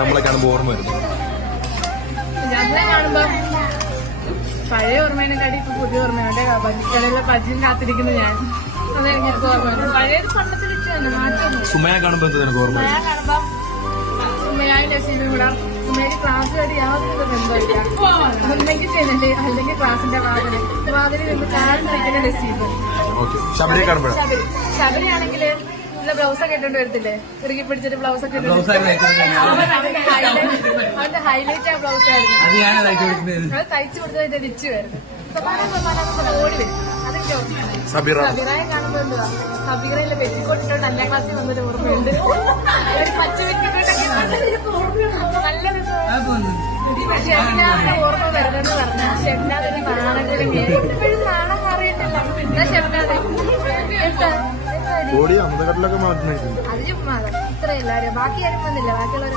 നമ്മളെ കാണുമ്പോ ഓർമ്മ വരുന്നു. ഞങ്ങളെ കാണുമ്പോ പഴയ ഓർമ്മേനെക്കാട്ടി ഇപ്പൊ പുതിയ ഓർമ്മയുണ്ട്. ബജിക്കടയിലെ ബജിയും കാത്തിരിക്കുന്നു ഞാൻ. അത് എനിക്ക് ഓർമ്മ വരും. പഴയത് പണ്ടത്തിൽ വെച്ച് തന്നെ മാറ്റം. സുമയെ കാണുമ്പോ എന്ത് നിനക്ക് ഓർമ്മ? സുമയെ കാണുമ്പോ സുമയായി നസീബും കൂടെ സുമയ്ക്ക് ക്ലാസ് വരെ യാതൊരു ബന്ധമില്ല. ഒന്നെങ്കിൽ ചെയ്യുന്നുണ്ട്, അല്ലെങ്കിൽ ക്ലാസിന്റെ വാതിലിൽ നിന്ന് കാറിലിരിക്കുന്ന നസീബ്. ശബരിയാണെങ്കിൽ ബ്ലൗസൊക്കെ ഇട്ടോണ്ട് വരത്തില്ലേ, ഇറുകി പിടിച്ചിട്ട് ബ്ലൗസൊക്കെ അവന്റെ ഹൈലൈറ്റ് ആ ബ്ലൗസ് ആയിരുന്നു. അത് തയ്ച്ചു കൊടുത്തതിന്റെ തിരിച്ചു വരുന്നത് ഓടി വരും. അതൊക്കെ സബീറയെ കാണുമ്പോ എന്തുവാ, സബീറയിലെ പെറ്റിക്കോട്ടിട്ടോണ്ട് 5ാം ക്ലാസ്സിൽ വന്നൊരു ഓർമ്മയുണ്ട്. ഒരു പച്ച പെറ്റിക്കോട്ടൊക്കെ നല്ല ഷെഫ്നാഥിന്റെ ഓർമ്മ വരുന്നെന്ന് പറഞ്ഞ ഷെഫ്നാഥിന്റെ നാണം കൂടി എപ്പോഴും നാണം മാറിയിട്ടില്ല. എന്താ ഷെഫ്നാഥ് അത് ചുമ്മാ ഇത്ര എല്ലാവരും ബാക്കി ആരും വന്നില്ല, ബാക്കിയുള്ളവർ